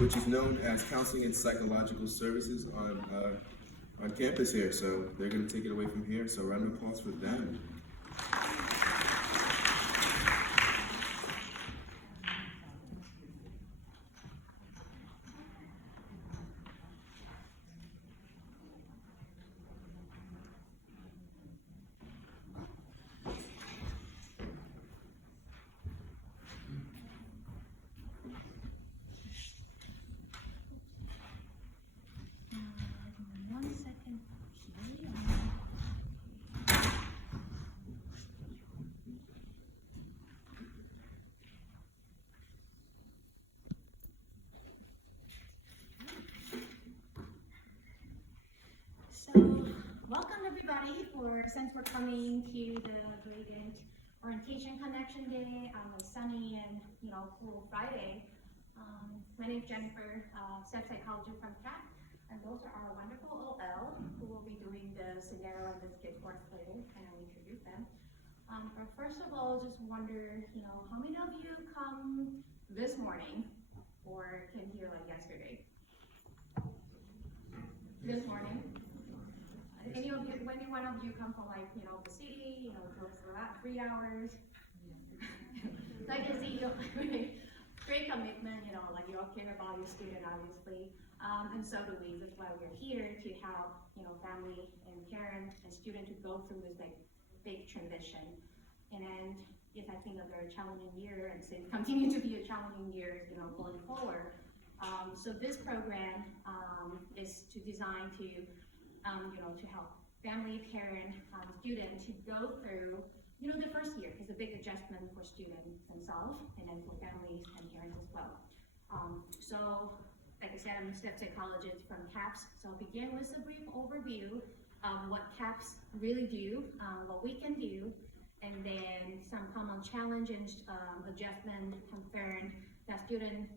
which is known as Counseling and Psychological Services on campus here. So they're going to take it away from here. So round of applause for them. Welcome everybody since we're coming to the Gradient Orientation Connection Day on a sunny and cool Friday. My name is Jennifer, staff psychologist from CAP, and those are our wonderful OL who will be doing the scenario and the skit for us later, and I'll introduce them. But first of all, just wonder, how many of you come this morning or came here like yesterday? This morning? Any one of you come from the city, drove for about 3 hours? So I can see you great commitment, like you all care about your student, obviously. And so do we. That's why we're here to help, family and parent and student to go through this big transition. And yes, I think a very challenging year, and it's continue to be a challenging year, going forward. So this program is designed to to help family, parent, student to go through, the first year is a big adjustment for students themselves and then for families and parents as well. So, like I said, I'm a staff psychologist from CAPS, so I'll begin with a brief overview of what CAPS really do, what we can do, and then some common challenges, adjustment, concern that students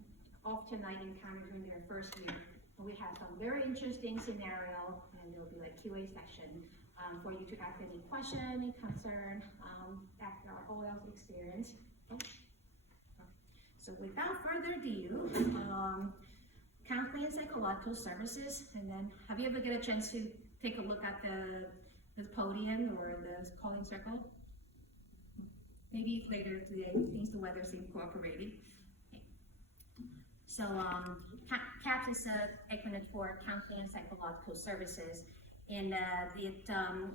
often encounter during their first year. We have some very interesting scenario, and there'll be QA session for you to ask any question, any concern after our OL's experience. Okay. So without further ado, counseling and psychological services, and then have you ever get a chance to take a look at the podium or the calling circle? Maybe later today, since the weather seems cooperating. So CAPS is an acronym for Counseling and Psychological Services, and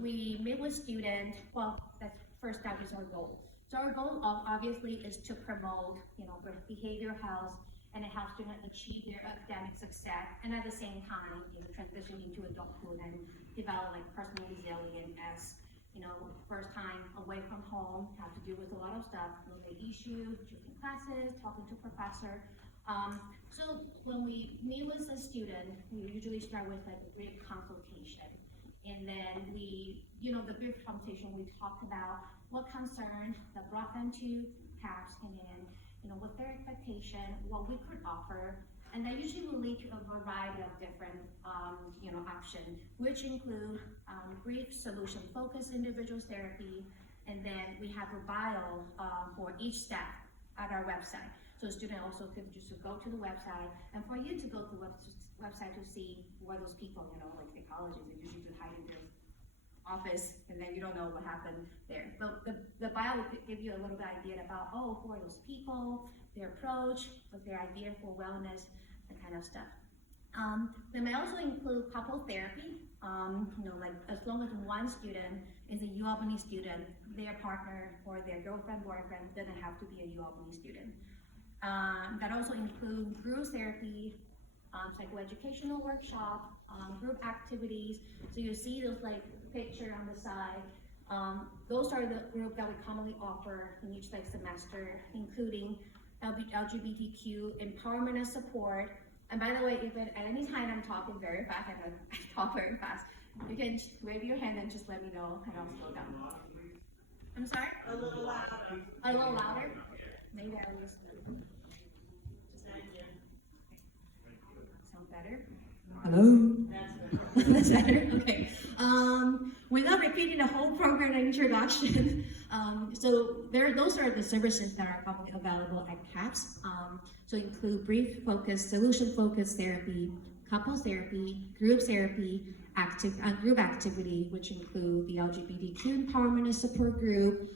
we meet with students. Well, that's first step is our goal. So our goal obviously is to promote, behavioral health and help students achieve their academic success, and at the same time, transition into adulthood and develop personal resilience as first time away from home, have to deal with a lot of stuff, related issues, choosing classes, talking to professor. So when we meet with a student, we usually start with a brief consultation. And then the brief consultation, we talk about what concern that brought them to CAPS, and then, what's their expectation, what we could offer. And that usually will lead to a variety of different, options, which include brief solution-focused individual therapy. And then we have a bio for each step at our website. So the student also could just go to the website, and for you to go to the website to see where those people, like psychologists, they usually just hide in their office, and then you don't know what happened there. But the bio will give you a little bit idea about, who are those people, their approach, what's their idea for wellness, that kind of stuff. They may also include couple therapy, as long as one student is a UAlbany student, their partner or their girlfriend, boyfriend doesn't have to be a UAlbany student. That also include group therapy, psychoeducational workshop, group activities. So you see those picture on the side. Those are the group that we commonly offer in each semester, including LGBTQ empowerment and support. And by the way, if at any time I'm talking very fast, I talk very fast, you can wave your hand and just let me know, and I'll slow down. I'm sorry? A little louder. A little louder? Maybe I will just sound better? Hello. That's That's better. Okay. without repeating the whole program introduction, those are the services that are commonly available at CAPS. So include brief focus, solution focused therapy, couples therapy, group therapy, group activity, which include the LGBTQ empowerment and support group,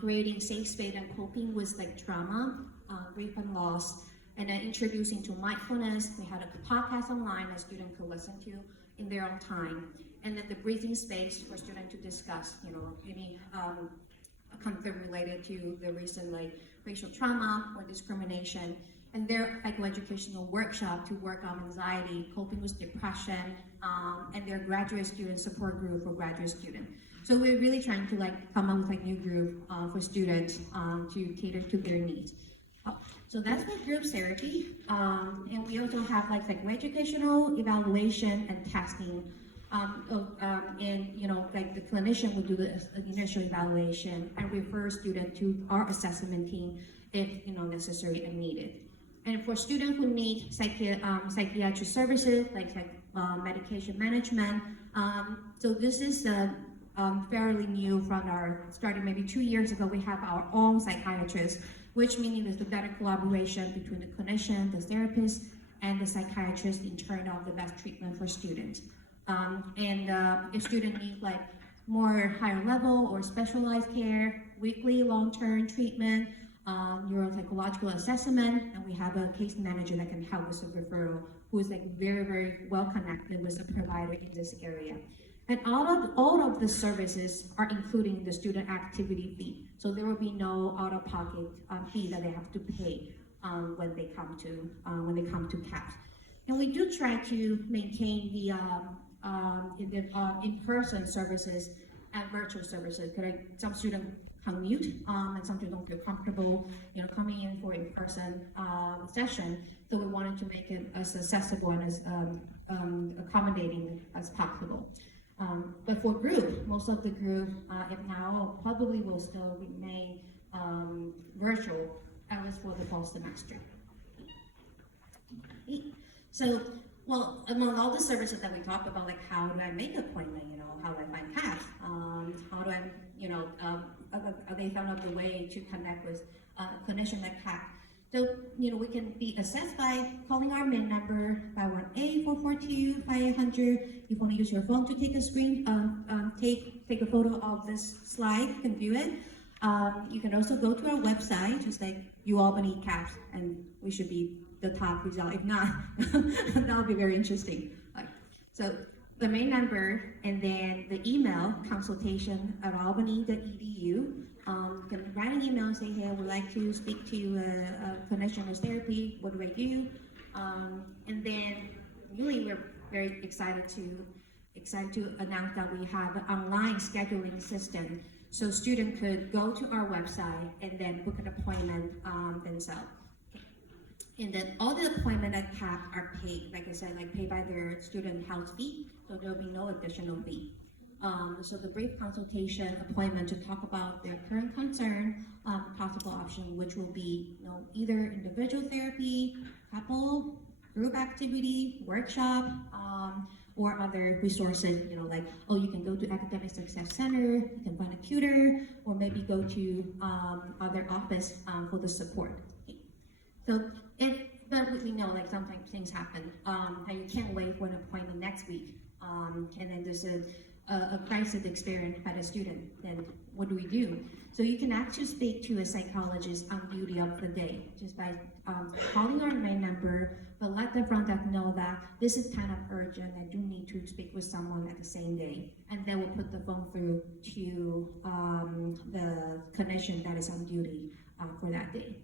creating safe space and coping with like trauma, grief and loss, and then introducing to mindfulness. We had a podcast online that students could listen to in their own time. And then the breathing space for students to discuss, any concern related to the recent like racial trauma or discrimination. And their psychoeducational workshop to work on anxiety, coping with depression, and their graduate student support group for graduate students. So we're really trying to like come up with like new group for students to cater to their needs. So that's what group therapy, and we also have like psychoeducational evaluation and testing. Like the clinician will do the initial evaluation and refer student to our assessment team if necessary and needed. And for students who need psychiatric services like medication management, so this is fairly new from starting maybe 2 years ago. We have our own psychiatrist, which meaning there's a better collaboration between the clinician, the therapist, and the psychiatrist in terms of the best treatment for students. If students need like more higher level or specialized care, weekly, long-term treatment, neuropsychological assessment, and we have a case manager that can help with the referral, who is like very, very well connected with a provider in this area. And all of the services are including the student activity fee. So there will be no out-of-pocket fee that they have to pay when they come to CAPS. And we do try to maintain the in-person services and virtual services. Because some students commute and some students don't feel comfortable, coming in for in-person session. So we wanted to make it as accessible and as accommodating as possible. But for group, most of the group, if now, probably will still remain virtual, at least for the fall semester. So, well, among all the services that we talked about, like how do I make an appointment, how do I find CAPS, how do I, they found out the way to connect with a clinician at CAPS. So, we can be assessed by calling our main number, 518-442-5800. If you want to use your phone to take a screen, take a photo of this slide, you can view it. You can also go to our website, just like UAlbany CAPS, and we should be the top result. If not, that'll be very interesting. So the main number, and then the email, consultation@albany.edu. You can write an email and say, hey, I would like to speak to a clinician with therapy. What do I do? And then really we're very excited to announce that we have an online scheduling system. So students could go to our website and then book an appointment themselves. And then all the appointments at CAP are paid, like I said, paid by their student house fee, so there'll be no additional fee. So the brief consultation appointment to talk about their current concern, possible option, which will be either individual therapy, couple, group activity, workshop, or other resources, you can go to Academic Success Center, you can find a tutor, or maybe go to other office for the support. Okay. So but we know sometimes things happen, and you can't wait for an appointment next week, and then there's a crisis experience by a student, then what do we do? So you can actually speak to a psychologist on duty of the day, just by calling our main number, but let the front desk know that this is kind of urgent, I do need to speak with someone at the same day, and then we'll put the phone through to the clinician that is on duty for that day.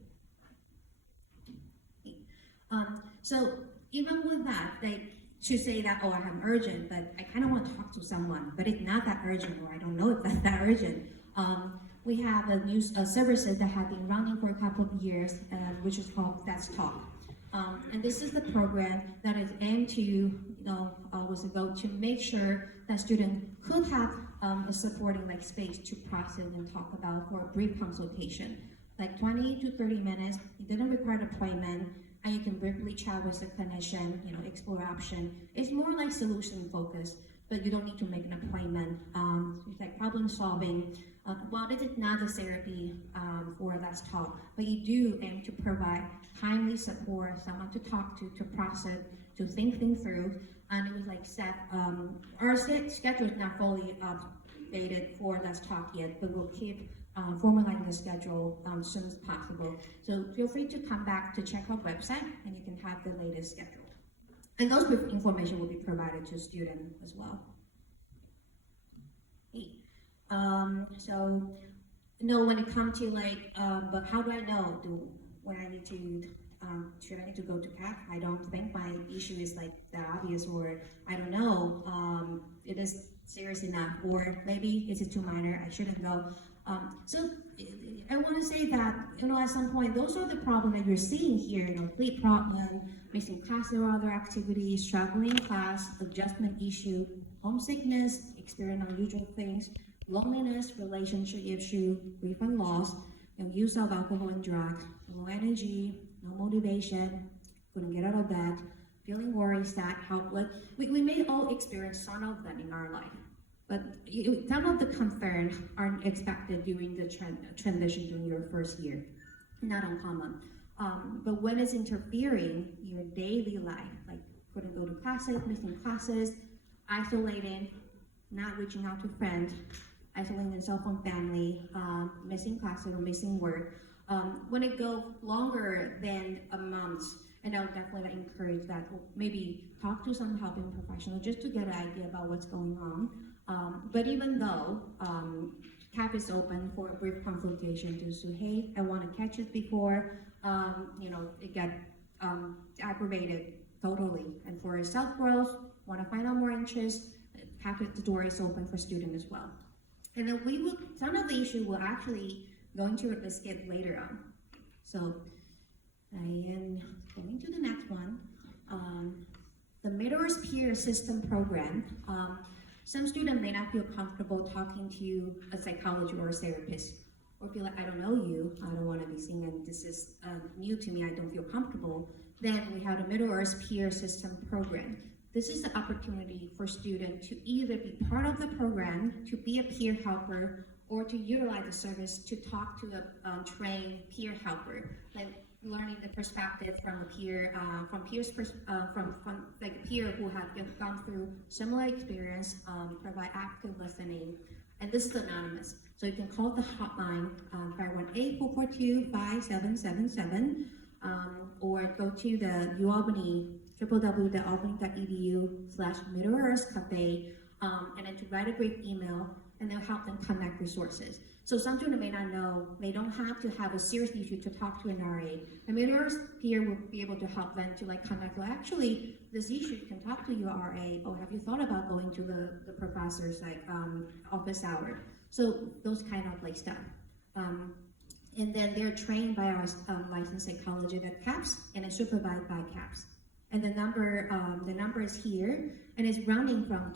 So even with that, to say that, I have urgent, but I kind of want to talk to someone, but it's not that urgent, or I don't know if that's that urgent. We have a new services that have been running for a couple of years, which is called Let's Talk. And this is the program that is aimed to, to make sure that students could have a supporting space to process and talk about for a brief consultation, 20 to 30 minutes. It didn't require an appointment. And you can briefly chat with the clinician, explore option. It's more solution focused. but you don't need to make an appointment. It's like problem solving. While this is not a therapy for Let's Talk, but you do aim to provide timely support, someone to talk to process, to think things through. And it was like set, our schedule is not fully updated for Let's Talk yet, but we'll keep formalizing the schedule as soon as possible. So feel free to come back to check our website and you can have the latest schedule. And those information will be provided to students as well. So, when it comes to like, but how do I know when I need to, should I need to go to CAP? I don't think my issue is like that obvious, or I don't know, it is serious enough, or maybe it's too minor, I shouldn't go. So I want to say that, at some point, those are the problems that you're seeing here, sleep problem, missing class or other activities, struggling in class, adjustment issue, homesickness, experience unusual things, loneliness, relationship issue, grief and loss, use of alcohol and drugs, low energy, no motivation, couldn't get out of bed, feeling worried, sad, helpless. We may all experience some of them in our life, but some of the concerns aren't expected during the transition during your first year. Not uncommon. But when it's interfering your daily life, like couldn't go to classes, missing classes, isolating, not reaching out to friends, isolating yourself from family, missing classes or missing work. When it goes longer than a month, and I would definitely encourage that, maybe talk to some helping professional just to get an idea about what's going on. But even though CAP is open for a brief consultation to say, hey, I want to catch it before, it got aggravated totally. And for self-growth, want to find out more interest, CAP, the door is open for students as well. And then some of the issue will actually go into a skip later on. So I am going to the next one. The Middle-earth Peer System Program. Some students may not feel comfortable talking to a psychologist or a therapist, or feel like, I don't know you, I don't want to be seen, and this is new to me, I don't feel comfortable. Then we have the Middle-earth Peer System Program. This is the opportunity for students to either be part of the program, to be a peer helper, or to utilize the service to talk to a trained peer helper, like learning the perspective from a peer, from like a peer who have gone through similar experience, provide active listening, and this is anonymous. So you can call the hotline 518-442-5777, or go to the UAlbany, www.albany.edu/Middle-earth-cafe, and then to write a brief email, and they'll help them connect resources. So some students may not know, they don't have to have a serious issue to talk to an RA. The Middle-earth peer will be able to help them to connect, well, actually, this issue, you can talk to your RA, or have you thought about going to the professor's office hour? So those kind of stuff. And then they're trained by our licensed psychologists at CAPS, and it's supervised by CAPS. And the number is here, and it's running from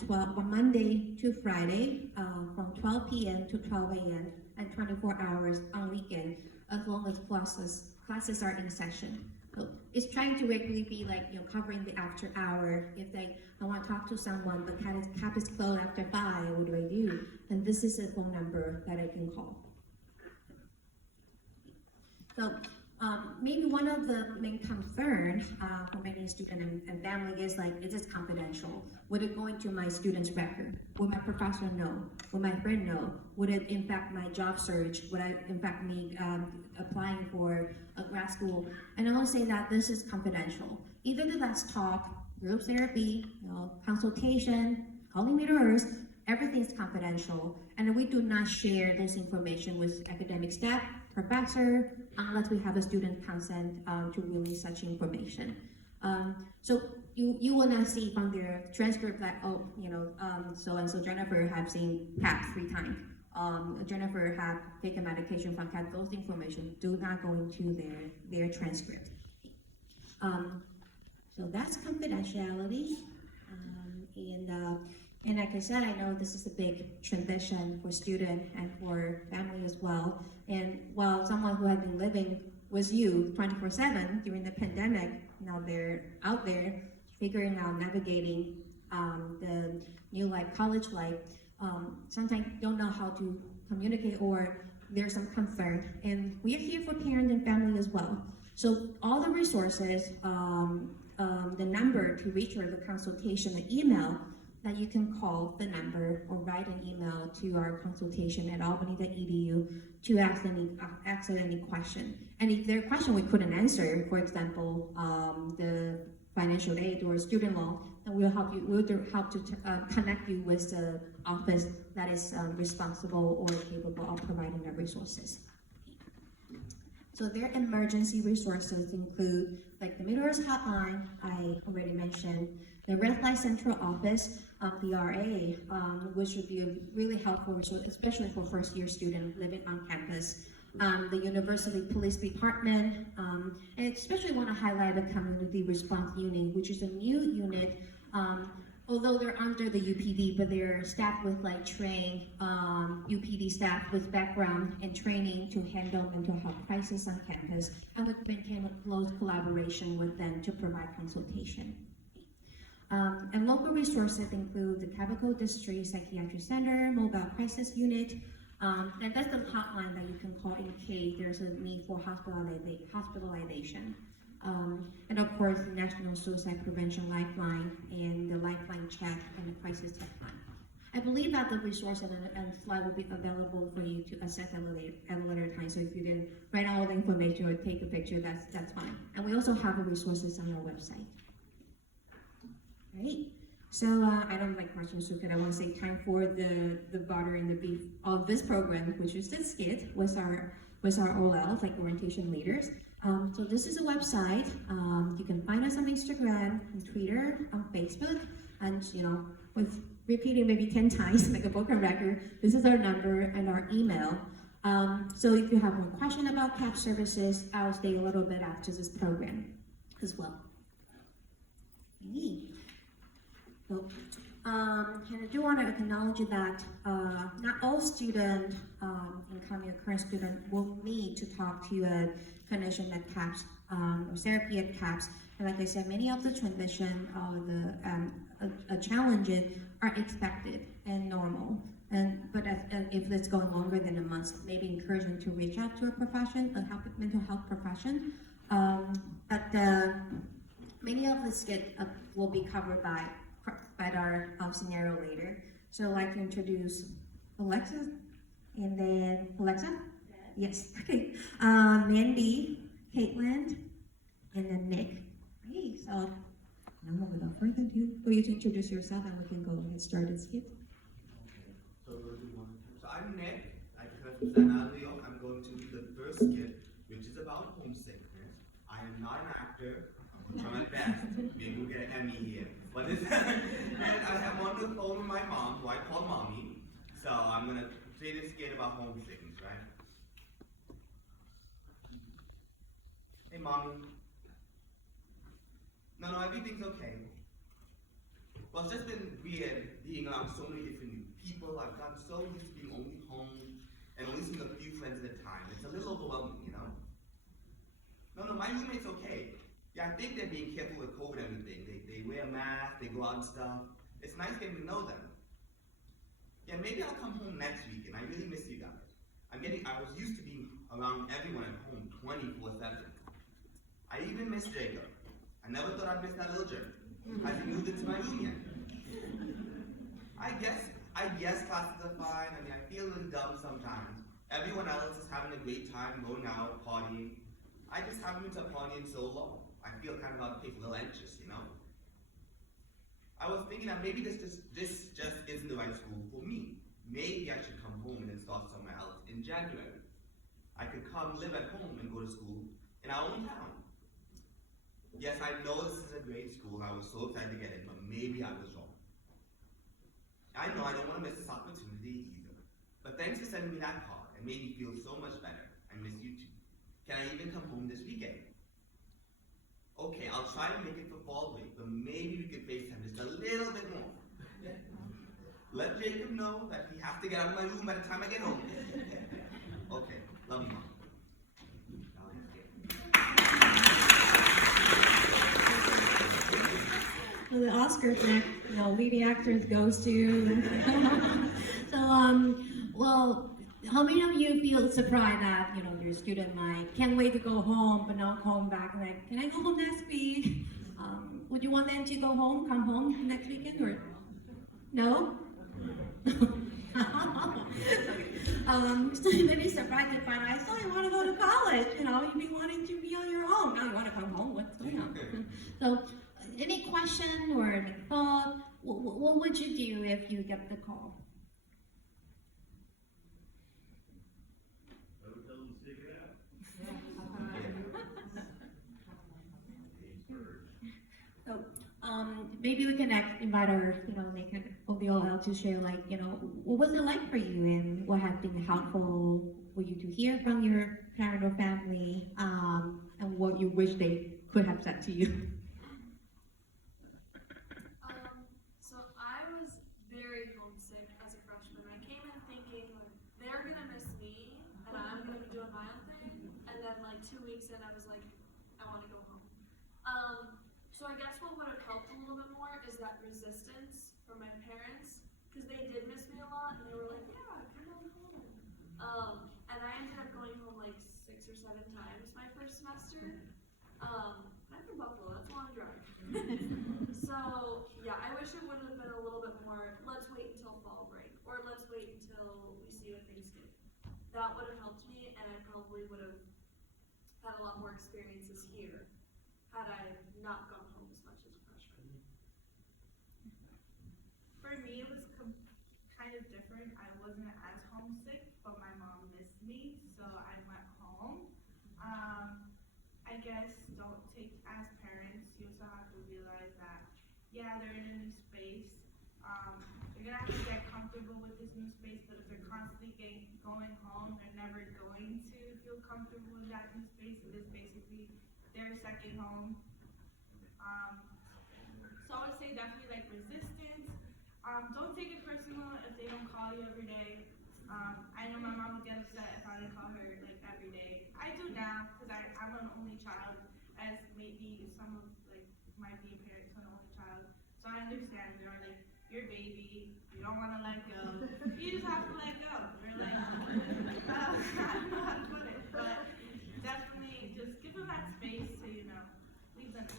Monday to Friday, from 12 p.m. to 12 a.m. and 24 hours on weekend, as long as classes are in session. So it's trying to regularly be covering the after hour. If I want to talk to someone, but CAP is closed after 5, what do I do? And this is a phone number that I can call. So maybe one of the main concerns for many students and family is is this confidential? Would it go into my student's record? Would my professor know? Would my friend know? Would it impact my job search? Would it impact me applying for a grad school? And I want to say that this is confidential. Either the Let's Talk, group therapy, consultation, calling Middle-earth, everything's confidential, and we do not share those information with academic staff, professor, unless we have a student consent to release such information. So you will not see from their transcript that, so-and-so Jennifer have seen CAP 3 times. Jennifer have taken medication from CAP. Those information do not go into their transcript. So that's confidentiality. And like I said, I know this is a big transition for student and for family as well. And while someone who had been living with you 24/7 during the pandemic, now they're out there figuring out navigating the new life, college life, sometimes don't know how to communicate or there's some concern. And we are here for parents and family as well. So all the resources, the number to reach or the consultation, the email that you can call the number or write an email to our consultation at albany.edu to ask any question. And if there are questions we couldn't answer, for example, the financial aid or student loan, then we'll help to connect you with the office that is responsible or capable of providing the resources. So their emergency resources include like the Midwest Hotline, I already mentioned, the Red Light Central Office of the RA, which would be really helpful, especially for first-year students living on campus. The University Police Department, and especially want to highlight the Community Response Unit, which is a new unit. Although they're under the UPD, but they're staffed with like trained UPD staff with background and training to handle mental health crisis on campus, and we maintain a close collaboration with them to provide consultation. And local resources include the Capital District Psychiatric Center, Mobile Crisis Unit, and that's the hotline that you can call in case there's a need for hospitalization. And of course, the National Suicide Prevention Lifeline and the Lifeline Chat and the Crisis Hotline. I believe that the resource and slide will be available for you to access at a later time. So if you didn't write all the information or take a picture, that's fine. And we also have the resources on our website. Right. So I don't like Martin Sukkot. I want to say time for the butter and the beef of this program, which is the skit with our OLs, like orientation leaders. So this is a website. You can find us on Instagram, on Twitter, on Facebook, and with repeating maybe 10 times, like a broken record. This is our number and our email. So if you have more questions about CAP services, I'll stay a little bit after this program as well. So, and I do want to acknowledge that not all students, incoming or current student, will need to talk to a clinician at CAPS or therapy at CAPS. And like I said, many of the transition or the challenges are expected and normal. But if it's going longer than a month, maybe encouraging to reach out to a profession, a mental health profession. But many of the skit will be covered by our scenario later. So I'd like to introduce Alexa, and then Alexa? Yes, okay. Mandy, Caitlin, and then Nick. Okay, so now without further ado, for you to introduce yourself and we can go and start the skit. So I'm Nick. I come from San Antonio. I'm going to do the first skit, which is about homesickness. I am not an actor. I'm trying my best. Maybe we'll get an Emmy here. But this, and I'm on the phone with my mom, who I call Mommy. So I'm going to say this skit about homesickness, right? Hey, Mommy. No, everything's okay. Well, it's just been weird being around so many different people. I've gotten so used to being only home and only seeing a few friends at a time. It's a little overwhelming, No, my roommate's okay. Yeah, I think they're being careful with COVID and everything. They wear a mask, they go out and stuff. It's nice getting to know them. Yeah, maybe I'll come home next week, and I really miss you guys. I was used to being around everyone at home 24/7. I even miss Jacob. I never thought I'd miss that little jerk. Has he moved into my room yet? I guess classes are fine. I feel a little dumb sometimes. Everyone else is having a great time going out, partying. I just haven't been to a party in so long. I feel kind of out of place, a little anxious, I was thinking that maybe this just isn't the right school for me. Maybe I should come home and then start somewhere else in January. I could come live at home and go to school in our own town. Yes, I know this is a great school. I was so excited to get in, but maybe I was wrong. I know I don't want to miss this opportunity either. But thanks for sending me that card. It made me feel so much better. I miss you too. Can I even come home this weekend? Okay, I'll try to make it for fall break, but maybe we can FaceTime just a little bit more. Let Jacob know that he has to get out of my room by the time I get home. Okay, love you, Mom. Oscars next, leading actors goes to. So, well, how many of you feel surprised that, your student can't wait to go home, but not home back, like, can I go home next week? Would you want them to come home next weekend, or no? So maybe surprised to find out, I thought you want to go to college, you've been wanting to be on your own, now you want to come home, what's going on? So, any question or any thought, what would you do if you get the call? I would tell them to stick it out. So, maybe we can invite our, ODOL to share, what was it like for you, and what has been helpful for you to hear from your parent or family, and what you wish they could have said to you. So I was very homesick as a freshman. I came in thinking, like, they're gonna miss me, and I'm gonna be doing my own thing, and then, 2 weeks in, I was like, I wanna go home. So I guess what would have helped a little bit more is that resistance from my parents, because they did miss me a lot, and they were like, yeah, come on home. And I ended up going home 6 or 7 times my first semester. I'm from Buffalo, that's a long drive. So yeah, I wish it would have been a little bit more, let's wait until fall break, or let's wait until we see what Thanksgiving. That would have helped me, and I probably would have had a lot more experiences here had I not gone home as much as a freshman. For me, it was kind of different. I wasn't as homesick, but my mom missed me, so I went home. I guess as parents, you also have to realize that, yeah, they're in a new space. They're gonna have to get comfortable with this new space, but if they're constantly going home, they're never going to feel comfortable in that new space. It is basically their second home. So I would say definitely resistance. Don't take it personal if they don't call you every day. I know my mom would get upset if I didn't call her every day. I do now because I'm an only child, as maybe some of might be parents to an only child. So I understand they're your baby, you don't want to let go. You just have to let go. They're I don't know how to put it, but definitely just give them that space to leave the nest.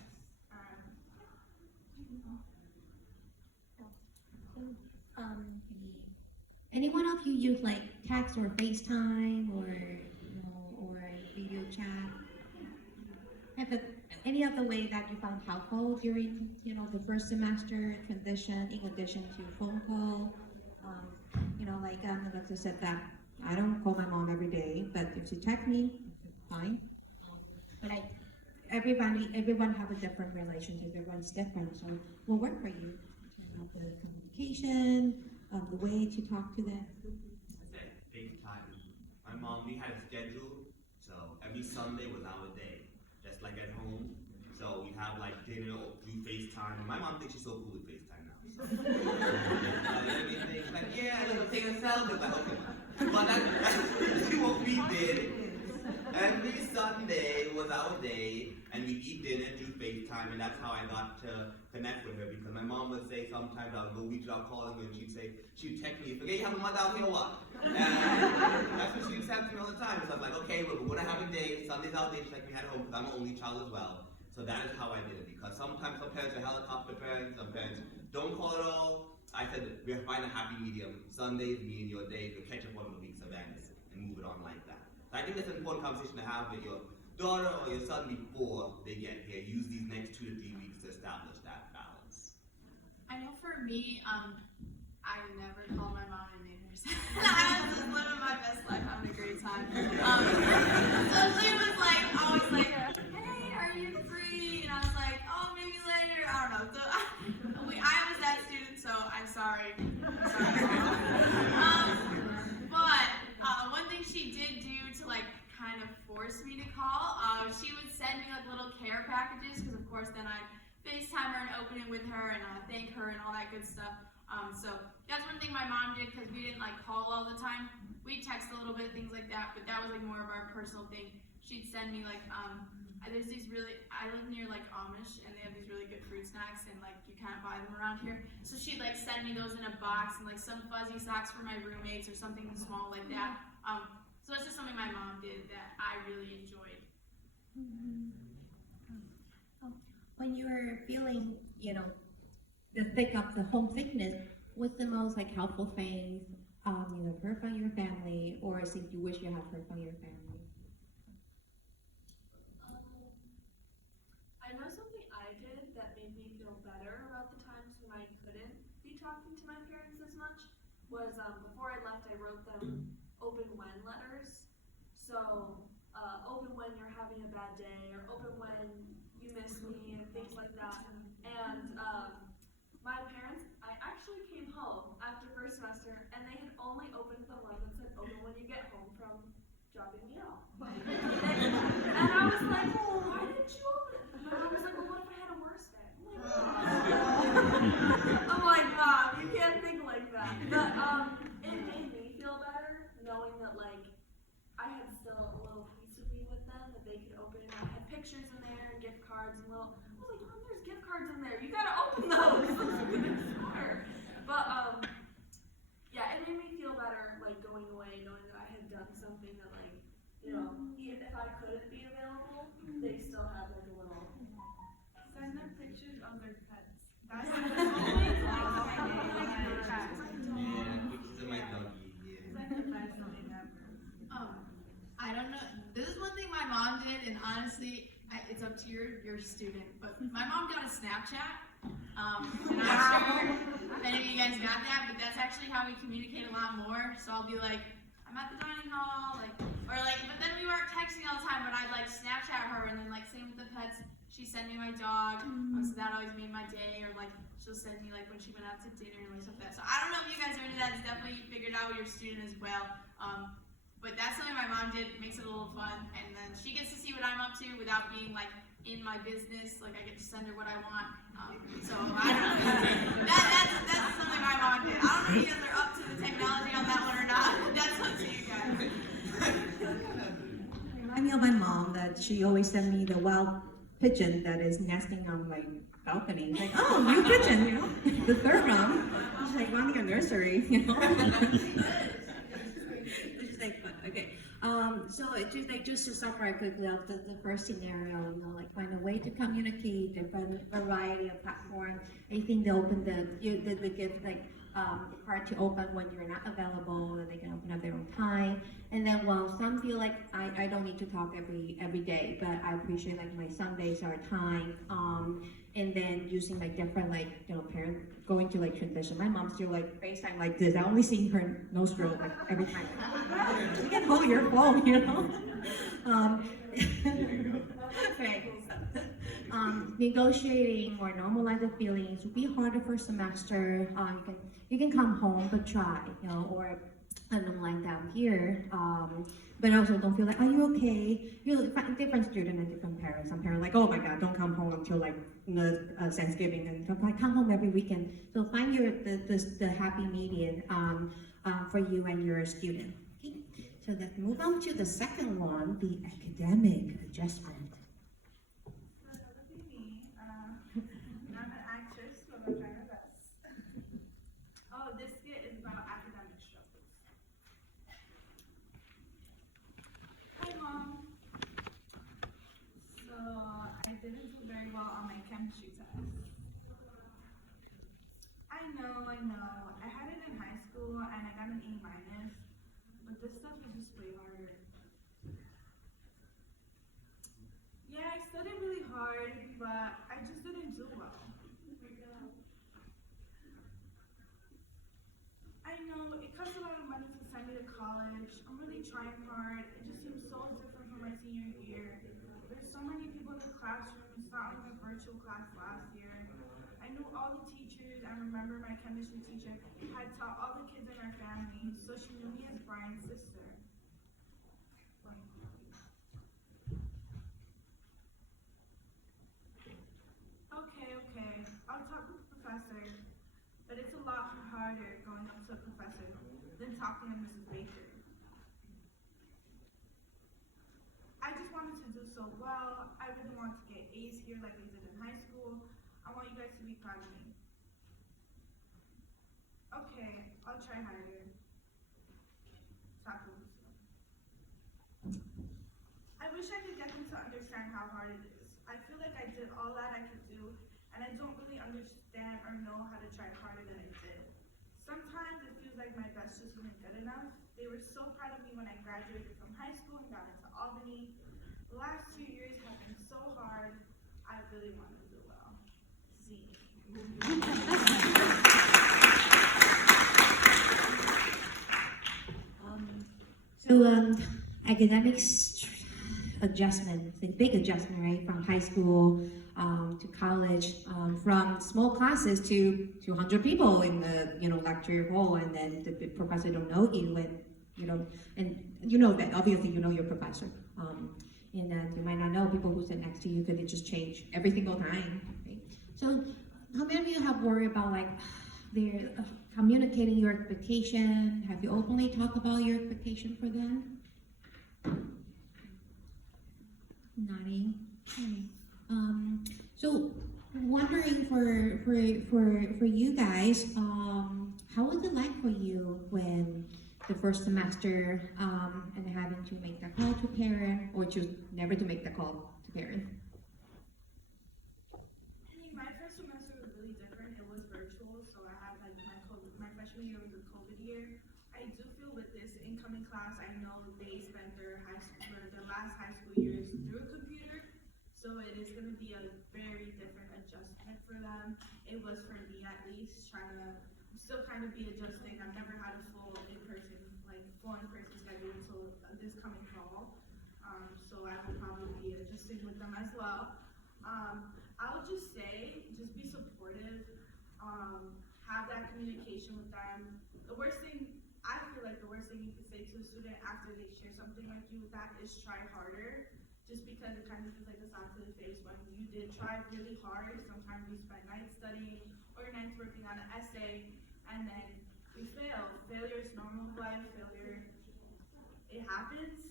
Any one of you use text or FaceTime or video chat? Any of the way that you found helpful during the first semester transition, in addition to phone call? Like I said that I don't call my mom every day, but if she texts me, fine. But everyone have a different relationship. Everyone's different, so what worked for you? The communication, the way to talk to them. I said FaceTime. My mom, we had a schedule, so every Sunday was our day, just like at home. So we have dinner through FaceTime. My mom thinks she's so cool with FaceTime now. So. Everything, yeah, let's take a selfie. Okay. But that's what we did. Every Sunday was our day, and we eat dinner through FaceTime, and that's how I got to connect with her, because my mom would say sometimes I would go reach out calling her, and she'd text me, forget you have a mother out here or what? And that's what she would say to me all the time. So I was like, okay, well, we're gonna have a day, Sunday's our day, just like we had at home, because I'm an only child as well. So that is how I did it, because sometimes some parents are helicopter parents, some parents don't call at all. I said, we'll find a happy medium. Sundays, me and your day, we'll catch up on the week's events, and move it on like that. So I think that's an important conversation to have with your daughter or your son before they get here. Use these next 2 to 3 weeks to establish that balance. I know for me, I never called my mom and made her sad. I was just living my best life, having a great time. So she was always hey, are you free? And I was like, oh, maybe later. I don't know. So I was that student, so I'm sorry. But one thing she did do to kind of force me to call, she would send me little care packages, because of course then I'd FaceTime her and open it with her and thank her and all that good stuff. So that's one thing my mom did, because we didn't call all the time. We'd text a little bit, things like that, but that was more of our personal thing. She'd send me there's these I live near Amish, and they have these really good fruit snacks, and you can't buy buy them around here. So she'd like send me those in a box and like some fuzzy socks for my roommates or something small like that. So that's just something my mom did that I really enjoyed. When you were feeling, the thick of the homesickness, what's the most like helpful things you have heard from your family, or things you wish you had heard from your family? I know something I did that made me feel better about the times when I couldn't be talking to my parents as much was before I left, I wrote them open when letters. So open when you're having a bad day, or open when you miss me, and things like that. And my parents, I actually came home after first semester, and they had only opened the one that said open when you get home from dropping me off. And I was like, well, why didn't you open it? And my mom was like, well, what if I had a worse day? I'm like, Mom, you can't think like that. But it made me feel better knowing that like I had still a little piece of me with them that they could open. And I had pictures in there and gift cards and little. I was like, Mom, there's gift cards in there. You gotta open those. Sure. But yeah, it made me feel better like going away, knowing that I had done something that like, even if I couldn't be available, they still had like a little. Send them pictures of their pets. That's always like my cat. Yeah, pictures of my doggy. It's Yeah. like the best thing ever. I don't know. This is one thing my mom did, and honestly, it's up to your student. But my mom got a Snapchat. And I'm sure if any of you guys got that, but that's actually how we communicate a lot more. So I'll be like, I'm at the dining hall, but then we weren't texting all the time, but I'd like Snapchat her, and then like same with the pets. She sent me my dog, so that always made my day, or like she'll send me like when she went out to dinner and like stuff like that. So I don't know if you guys are into that. It's definitely figured out with your student as well. But that's something my mom did, makes it a little fun, and then she gets to see what I'm up to without being like in my business. Like I get to send her what I want. So I don't know. That's something my mom did. I don't know if you guys are up to the technology on that one or not. That's up to you guys. Remind me of my mom that she always sent me the wild pigeon that is nesting on my balcony. It's like, oh, new pigeon, the third one. It's like running a nursery, It's like fun. Okay. So it just to summarize quickly of the first scenario, like find a way to communicate, different variety of platforms. I think they open the gift like the card to open when you're not available, and they can open up their own time. And then while some feel like I don't need to talk every day, but I appreciate like my Sundays are time. And then using like different parent going to like transition. My mom's still like FaceTime like this. I only see her nostril like every time. You can hold your phone, Okay. Negotiating or normalize the feelings would be harder for semester. You can come home but try, or I don't like down here. But also don't feel like, are you okay? Find different student and different parents. Some parents like, oh my God, don't come home until like Thanksgiving, and come home every weekend. So find the happy median for you and your student. Okay? So let's move on to the second one, the academic adjustment. So that would be me. I'm an actress, so I'm trying my best. Oh, this skit is about academic struggles. Hi, Mom. So I didn't do very well on my chemistry test. I know. I had it in high school and I got an A minus, but this stuff is just way harder. Yeah, I studied really hard, but I just didn't do well. I know, it costs a lot of money to send me to college. I'm really trying hard. It just seems so different from my senior year. There's so many people in the classroom. It's not like a virtual class last year. I knew all the teachers. I remember my chemistry teacher had taught all the kids in our family, so she knew me as Brian's sister. Okay. I'll talk with the professor, but it's a lot harder going up to a professor than talking to Mrs. Baker. I just wanted to do so well. I really want to get A's here like I did in high school. I want you guys to be proud of me. Okay, I'll try harder. Taco. I wish I could get them to understand how hard it is. I feel like I did all that I could do, and I don't really understand or know how to try harder than I did. Sometimes it feels like my best just isn't good enough. They were so proud of me when I graduated from high school and got into Albany. The last 2 years have been so hard. I really want to do well. Z. Academics adjustment, the big adjustment, right, from high school to college, from small classes to 200 people in the lecture hall, and then the professor don't know you, and you know that obviously you know your professor, and that you might not know people who sit next to you because it just change every single time. Right? So, how many of you have worried about like they're communicating your expectation? Have you openly talked about your expectation for them? Nodding. Okay. So wondering for you guys, how was it like for you when the first semester and having to make that call to parent or choose never to make the call to parent? I think my first semester was really different. It was virtual, so I had like my freshman year was a COVID year. I do feel with this incoming class, I know they spent their last high school years through a computer, so it is going to be a very different adjustment for them. It was for me at least, I'm still kind of be adjusting. I've never had a full in-person schedule until this coming fall, so I will probably be adjusting with them as well. I would just say, just be supportive, have that communication with them. I feel like the worst thing you could say to a student after they share something like you with that is try harder, just because it kind of feels like a slap to the face when you did try really hard. Sometimes we spend nights studying or nights working on an essay, and then we fail. Failure is normal in life. Failure, it happens.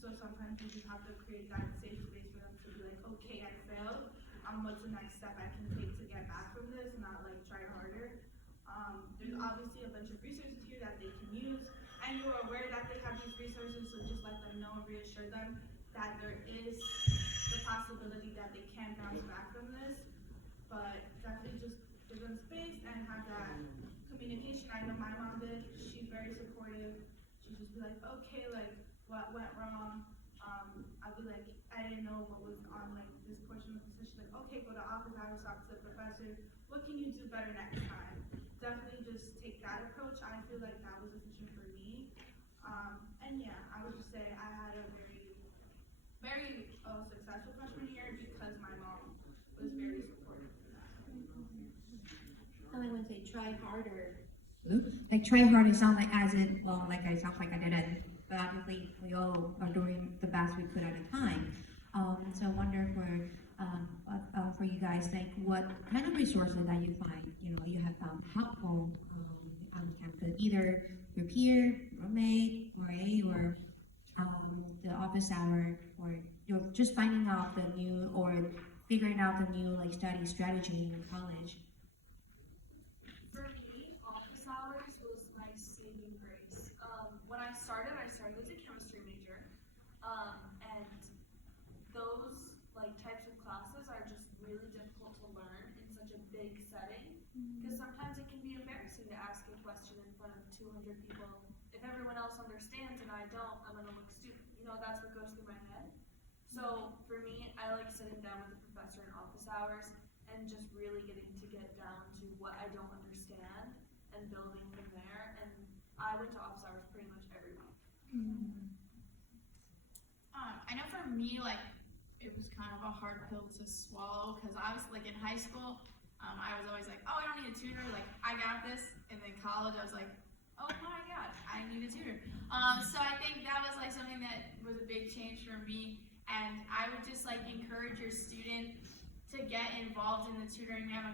So sometimes you just have to create that safe space for them to be like, okay, I failed. What's the next step I can take to get back from this, not like try harder. There's obviously a bunch of resources here that they can use, and you're aware that they have these resources, so just let them know and reassure them that there is the possibility that they can bounce back from this, but definitely just give them space and have that communication. I know my mom did. She's very supportive. She'd just be like, okay, like, what went wrong? I'll be like, I didn't know what was on like this portion of the session. Like, okay, go to office hours, talk to the professor. What can you do better next time? Definitely just take that approach. I feel like that was efficient for me. And yeah, I would just say I had a very, very successful freshman year because my mom was very supportive in that. So I would say try harder. Like try harder sound like as in, well, like I sound like I didn't, but obviously we all are doing the best we could at a time. So I wonder for you guys, like what kind of resources that you find, you have found helpful on campus, either your peer, roommate, or the office hour, or just finding out the new or figuring out the new like study strategy in college. For me, office hours was my saving grace. When I started as a chemistry major, and those types of classes are just really difficult to learn in such a big setting, because sometimes it can be embarrassing to ask a question in front of 200 people. If everyone else understands and I don't, I'm gonna look stupid. That's what goes through my head. So for me, I like sitting down with the professor in office hours and just really getting to get down to what I don't understand and building from there. And I went to office hours pretty much every week. I know for me, it was kind of a hard pill to swallow, because I was in high school, I was always like, oh, I don't need a tutor, I got this. And then college, I was like, oh my god, I need a tutor. So I think that was something that was a big change for me, and I would just encourage your student to get involved in the tutoring on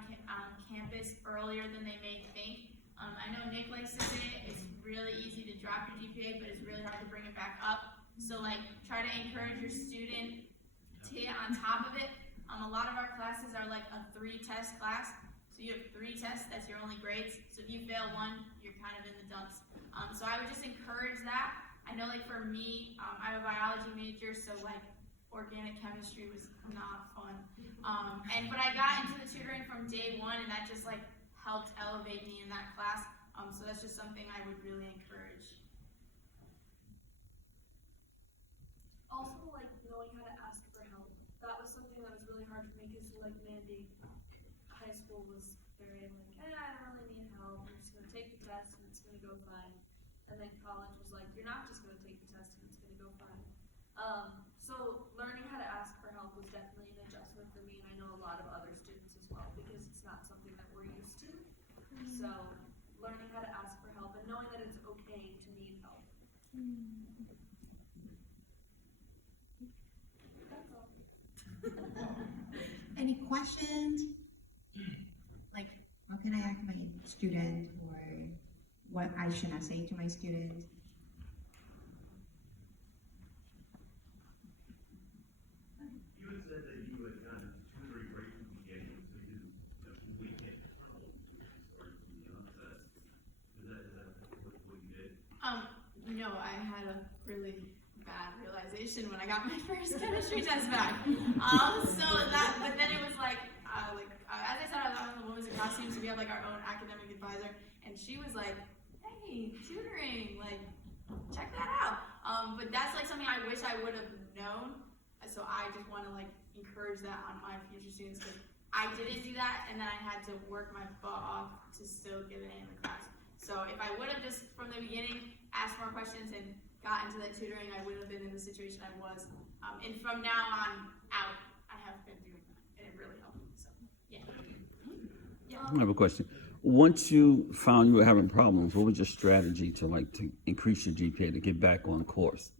campus earlier than they may think. I know Nick likes to say it, it's really easy to drop your GPA, but it's really hard to bring it back up. So try to encourage your student to get on top of it. A lot of our classes are a 3-test class, so So you have 3 tests, that's your only grades. So if you fail one, you're kind of in the dumps. So I would just encourage that. I know like for me, I'm a biology major, so like organic chemistry was not fun. But I got into the tutoring from day 1, and that just like helped elevate me in that class. So that's just something I would really encourage. Also, like knowing how to ask for help. That was something that was really hard for me because like Mandy, high school was very like, I don't really need help. I'm just gonna take the test and it's gonna go fine. And then college was like, you're not just gonna take the test and it's gonna go fine. So learning how to ask for help was definitely an adjustment for me, and I know a lot of other students as well because it's not something that we're used to. So learning how to ask for help and knowing that it's okay to need help. That's all. Any questions? Like, how can I ask my student, or what I should not say to my student? You had said that you had gotten tutoring right from the beginning, so you didn't weekend control or the onset. Is that what you did? No, I had a really bad realization when I got my first chemistry test back. But then it was like, as I said, I was on the Women's in Costumes, so we have like our own academic advisor, and she was like, hey, tutoring, like, check that out. But that's like something I wish I would have known, so I just want to like encourage that on my future students, because I didn't do that, and then I had to work my butt off to still get an A in the class. So if I would have just from the beginning asked more questions and got into that tutoring, I wouldn't have been in the situation I was. And from now on out, I have been doing that, and it really helped me. So yeah. I have a question. Once you found you were having problems, what was your strategy to increase your GPA to get back on course?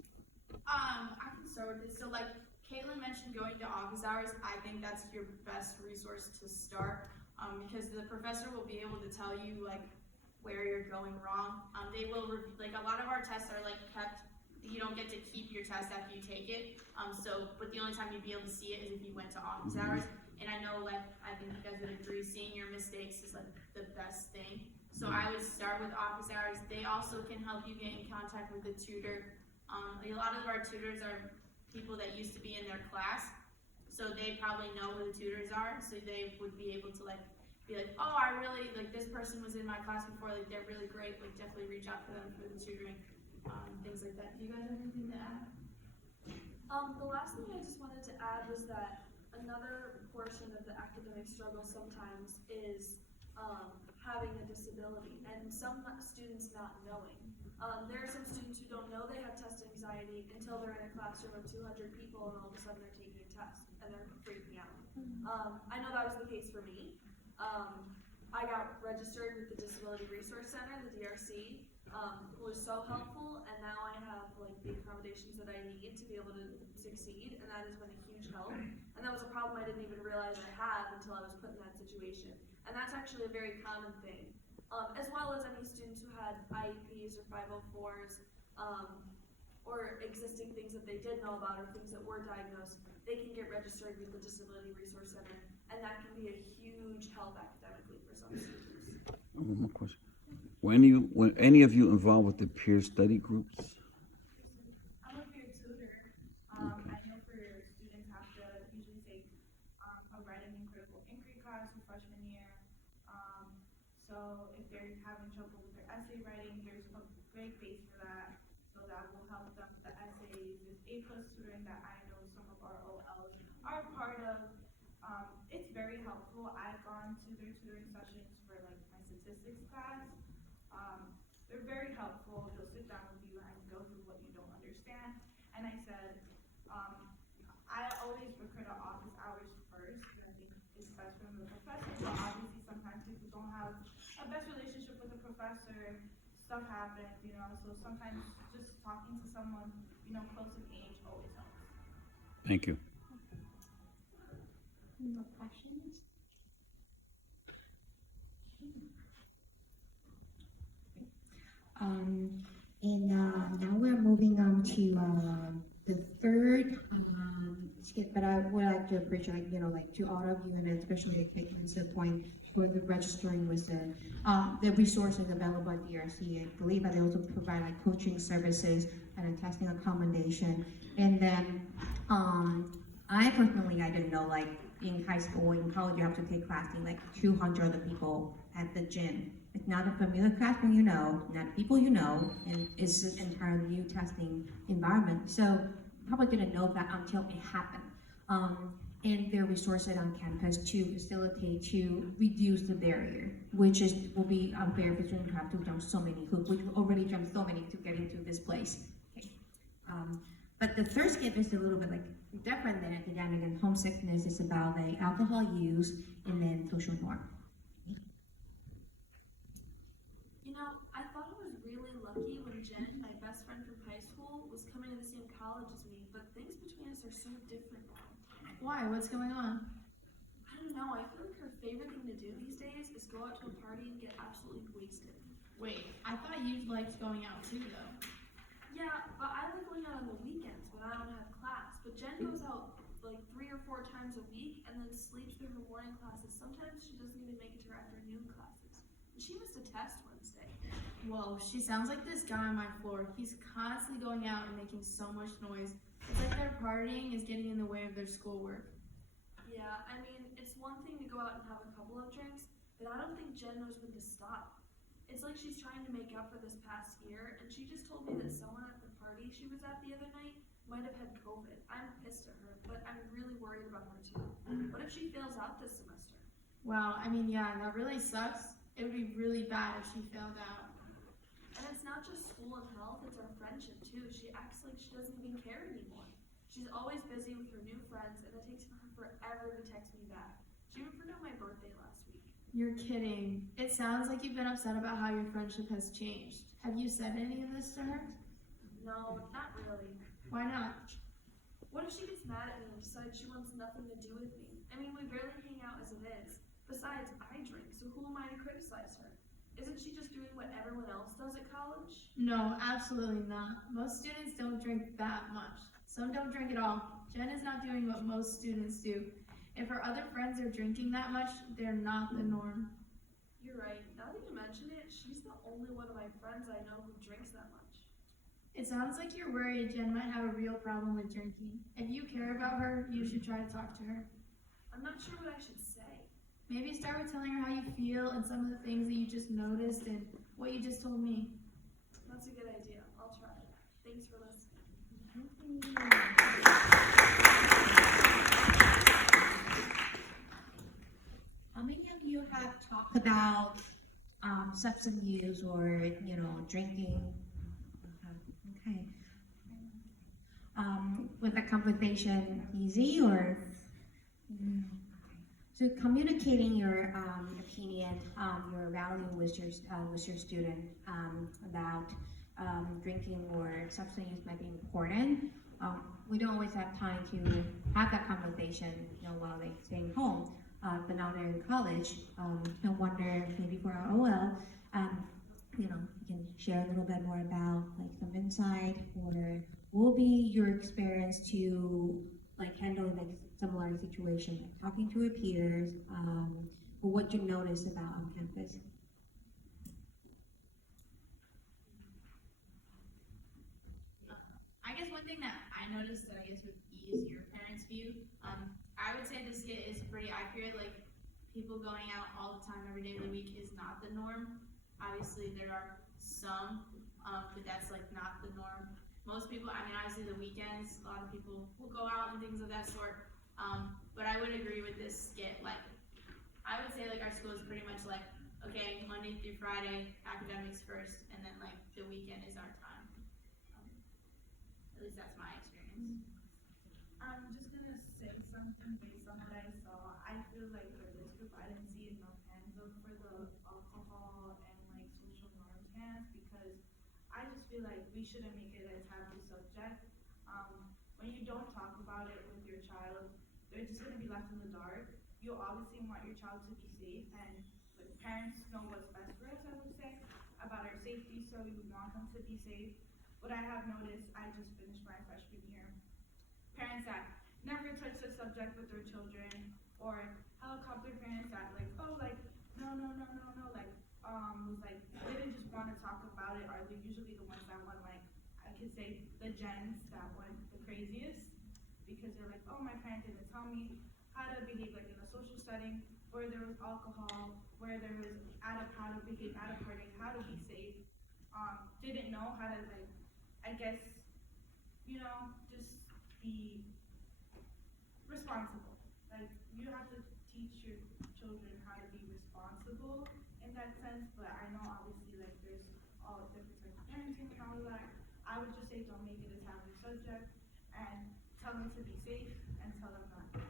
I can start with this. So like Caitlin mentioned, going to office hours, I think that's your best resource to start, because the professor will be able to tell you like where you're going wrong. They will like a lot of our tests are like kept. You don't get to keep your test after you take it. But the only time you'd be able to see it is if you went to office hours. And I know, like, I think you guys would agree, seeing your mistakes is like the best thing. So I would start with office hours. They also can help you get in contact with the tutor. A lot of our tutors are people that used to be in their class, so they probably know who the tutors are. So they would be able to like be like, oh, I really like this person was in my class before. Like they're really great. Like definitely reach out to them for the tutoring, things like that. Do you guys have anything to add? The last thing I just wanted to add was that another portion of the academic struggle sometimes is having a disability, and some students not knowing. There are some students who don't know they have test anxiety until they're in a classroom of 200 people and all of a sudden they're taking a test and they're freaking out. I know that was the case for me. I got registered with the Disability Resource Center, the DRC, who was so helpful, and now I have like the accommodations that I need to be able to succeed, and that has been a huge help. And that was a problem I didn't even realize I had until I was put in that situation. And that's actually a very common thing. As well as any students who had IEPs or 504s, or existing things that they did know about or things that were diagnosed, they can get registered with the Disability Resource Center, and that can be a huge help academically for some students. One more question. Were any of you involved with the peer study groups? I'm a peer tutor. I know for students have to usually take a writing and critical inquiry class for freshman year. So if they're having trouble with their essay writing, there's a great base for that. So that will help them with the essays. There's A+ tutoring that I know some of our OLs are a part of. It's very helpful. I've gone to their tutoring sessions for like my statistics class. They're very helpful. They'll sit down with you and go through what you don't understand. And I said, I always recruit at office hours first, because I think it's best from the professor. But obviously sometimes people don't have a best relationship with the professor. Stuff happens, you know, so sometimes just talking to someone, you know, close in age always helps. Thank you. No questions? Now we're moving on to the third skit, but I would like to appreciate, to all of you, and especially Caitlin's point, for the registering with the resources available at DRC. I believe that they also provide like coaching services and a testing accommodation. And then I personally, I didn't know, like in high school, in college, you have to take classes like 200 other people at the gym. It's not a familiar classroom, you know, not people you know, and it's an entirely new testing environment. So probably didn't know that until it happened. And there are resources on campus to facilitate, to reduce the barrier, which will be unfair for students who have to jump so many hoops, which already jumped so many to get into this place. Okay. But the third skip is a little bit like different than academic and homesickness. It's about the alcohol use and then social norm. You know, I thought I was really lucky when Jen, my best friend from high school, was coming to the same college as me, but things between us are so different now. Why? What's going on? I don't know, I feel like her favorite thing to do these days is go out to a party and get absolutely wasted. Wait, I thought you liked going out too, though. Yeah, but I like going out on the weekends when I don't have class, but Jen goes out like 3 or 4 times a week and then sleeps through her morning classes. Sometimes she doesn't even make it to her afternoon classes. And she missed a test Wednesday. Whoa, she sounds like this guy on my floor. He's constantly going out and making so much noise. It's like their partying is getting in the way of their schoolwork. Yeah, I mean, it's one thing to go out and have a couple of drinks, but I don't think Jen knows when to stop. It's like she's trying to make up for this past year, and she just told me that someone at the party she was at the other night might have had COVID. I'm pissed at her, but I'm really worried about her too. What if she fails out this semester? Wow, I mean, yeah, that really sucks. It would be really bad if she failed out. And it's not just school and health, it's our friendship too. She acts like she doesn't even care anymore. She's always busy with her new friends, and it takes her forever to text me back. She even forgot my birthday last week. You're kidding. It sounds like you've been upset about how your friendship has changed. Have you said any of this to her? No, not really. Why not? What if she gets mad at me and decides she wants nothing to do with me? I mean, we barely hang out as it is. Besides, I drink, so who am I to criticize her? Isn't she just doing what everyone else does at college? No, absolutely not. Most students don't drink that much. Some don't drink at all. Jen is not doing what most students do. If her other friends are drinking that much, they're not the norm. You're right. Now that you mention it, she's the only one of my friends I know who drinks that much. It sounds like you're worried Jen might have a real problem with drinking. If you care about her, you should try to talk to her. I'm not sure what I should say. Maybe start with telling her how you feel and some of the things that you just noticed and what you just told me. That's a good idea. I'll try. Thanks for listening. How many of you have talked about substance use or, you know, drinking? Okay. Was the conversation easy or? So communicating your opinion, your value with your student about drinking or substance use might be important. We don't always have time to have that conversation, you know, while they're staying home. But now they're in college. No wonder maybe for our OL, you know, you can share a little bit more about like some insight, or what will be your experience to like handle like similar situation, like talking to your peers, or what you notice about on campus. I guess one thing that I noticed that I guess would ease your parents' view, I would say this skit is pretty accurate. Like, people going out all the time every day of the week is not the norm. Obviously, there are some, but that's like not the norm. Most people, I mean, obviously the weekends, a lot of people will go out and things of that sort. But I would agree with this skit. Like, I would say like our school is pretty much like, okay, Monday through Friday, academics first, and then like the weekend is our time. At least that's my experience. I'm just gonna say something based on what I saw. I feel like for this group, I didn't see enough hands up for the alcohol and like social norms hands, because I just feel like we shouldn't make it a taboo subject. When you don't talk about it with your child, they're just gonna be left in the dark. You obviously want your child to be safe, and like, parents know what's best for us, I would say, about our safety, so we would want them to be safe. What I have noticed, I just finished my freshman year, parents that never touch the subject with their children, or helicopter parents that like, oh, like, could say the gens that went the craziest, because they're like, oh, my parents didn't tell me how to behave like in a social setting, where there was alcohol, where there was how to behave at a party, how to be safe. Didn't know how to, like, I guess, just be responsible. Like, you have to teach your children how to be responsible in that sense, but I know obviously, like, there's all different types of parenting and all of that. I would just say don't make it a taboo subject, and tell them to be safe, and tell them not.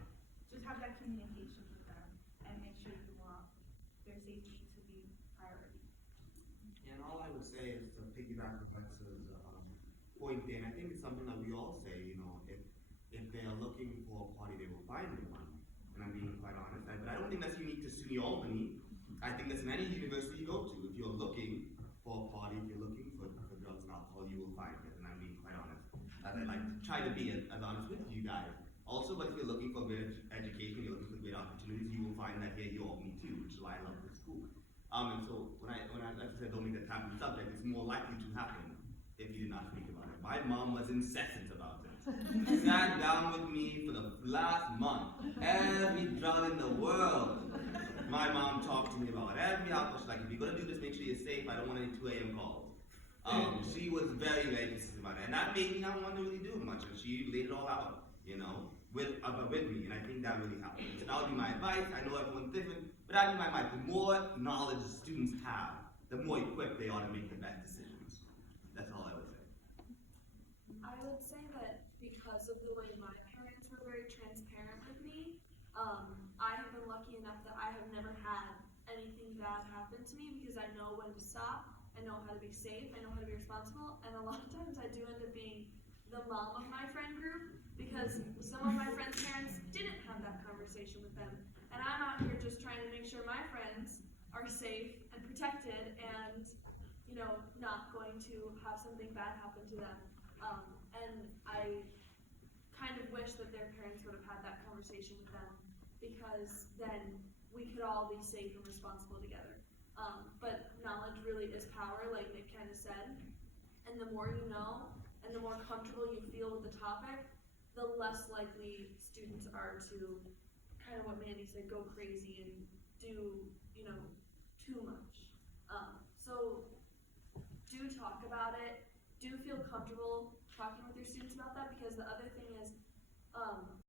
Just have that communication with them, and make sure you want their safety to be priority. And all I would say is to piggyback with Lex's point there, and I think it's something that we all say, if they are looking for a party, they will find one. And I'm being quite honest, but I don't think that's unique to UAlbany. I think that's in any university you go to. If you're looking for a party, if you're looking for drugs and alcohol, you will find it, and I'm being quite honest. As I like to try to be as honest with you guys. Also, but if you're looking for great education, you're looking for great opportunities, you will find that here at UAlbany too, which is why I love this school. And so when I like I said, don't make a taboo subject, it's more likely to happen if you did not speak about it. My mom was incessant about it. Sat down with me for the last month. Every drug in the world, my mom talked to me about every alcohol. She's like, if you're gonna do this, make sure you're safe. I don't want any 2 a.m. calls. She was very, very insistent about it, and that made me not want to really do much. And she laid it all out, with me, and I think that really helped. So that would be my advice. I know everyone's different, but that would be my advice. The more knowledge students have, the more equipped they are to make the best decisions. That's all I would say. I would say that because of the way my parents were very transparent with me, I have been lucky enough that I have never had anything bad happen to me because I know when to stop, I know how to be safe, I know how to be responsible, and a lot of times I do end up being the mom of my friend group because some of my friends' parents didn't have that conversation with them, and I'm out here just trying to make sure my friends are safe and protected and, not going to have something bad happen to them. And I kind of wish that their parents would have had that conversation with them because then we could all be safe and responsible together. But knowledge really is power, like Nick kind of said. And the more you know, and the more comfortable you feel with the topic, the less likely students are to, kind of what Mandy said, go crazy and do, too much. So do talk about it. Do feel comfortable talking with your students about that, because the other thing is,